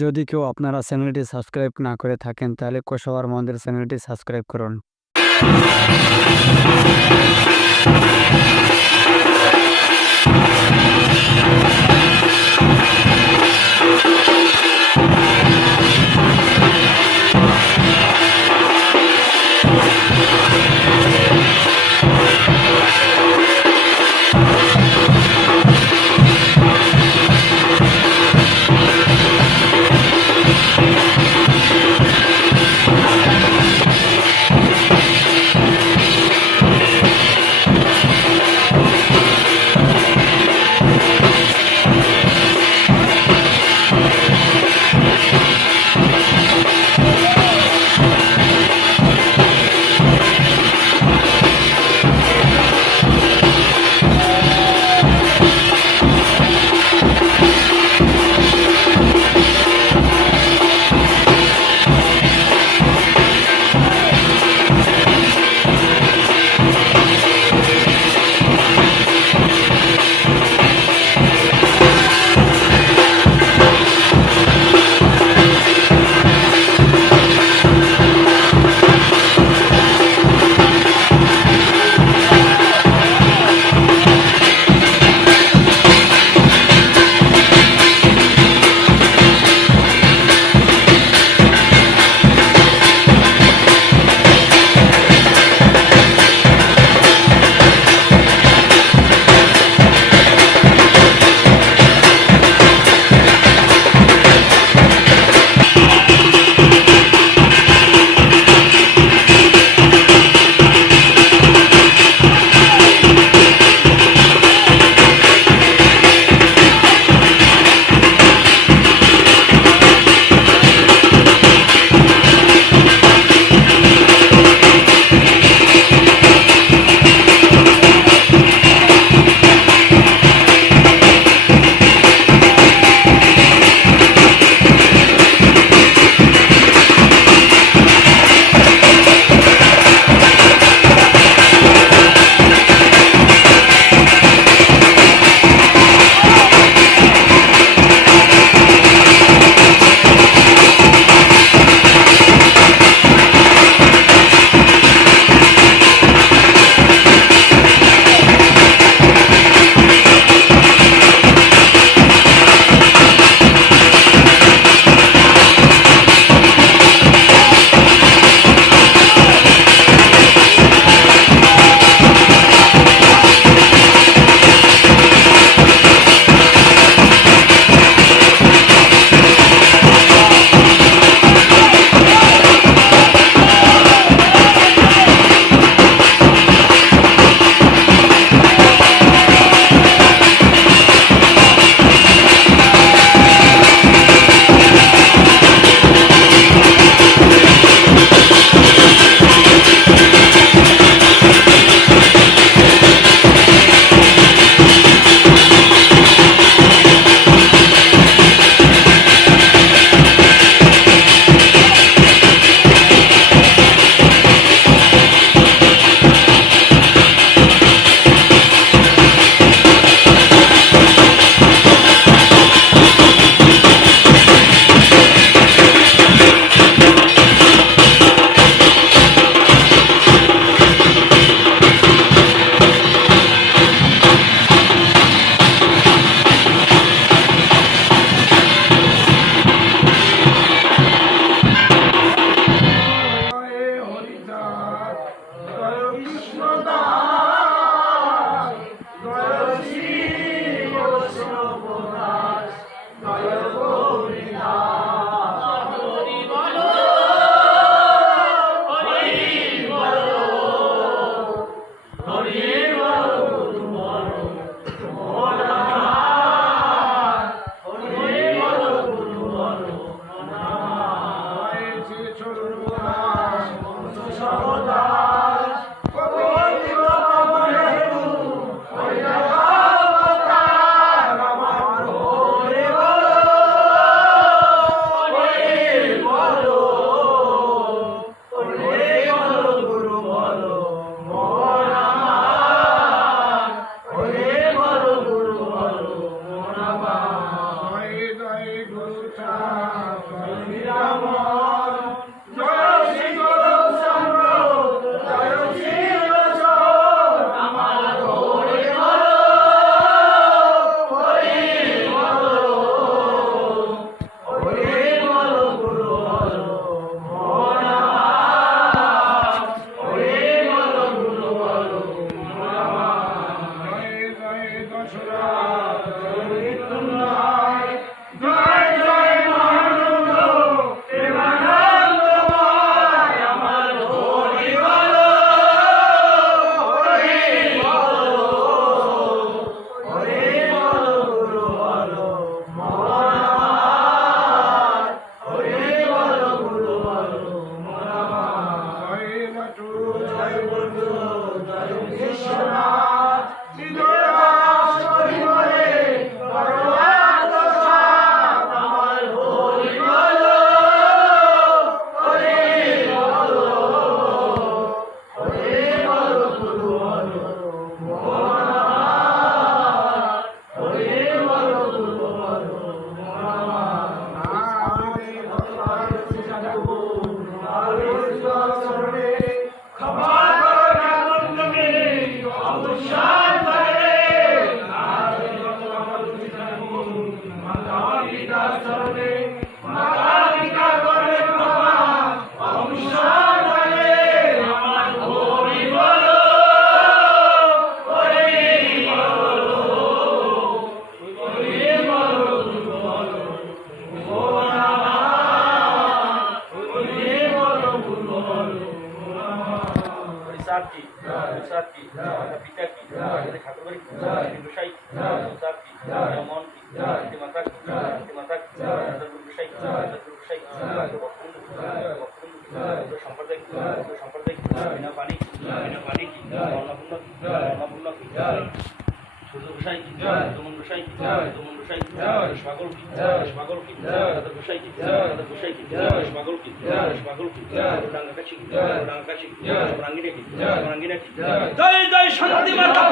যদি কেউ আপনারা চ্যানেলটি সাবস্ক্রাইব না করে থাকেন তাহলে কোষাবার মন্দির চ্যানেলটি সাবস্ক্রাইব করুন। জয় পিতা কি কি জয় জয় শান্তি মাতা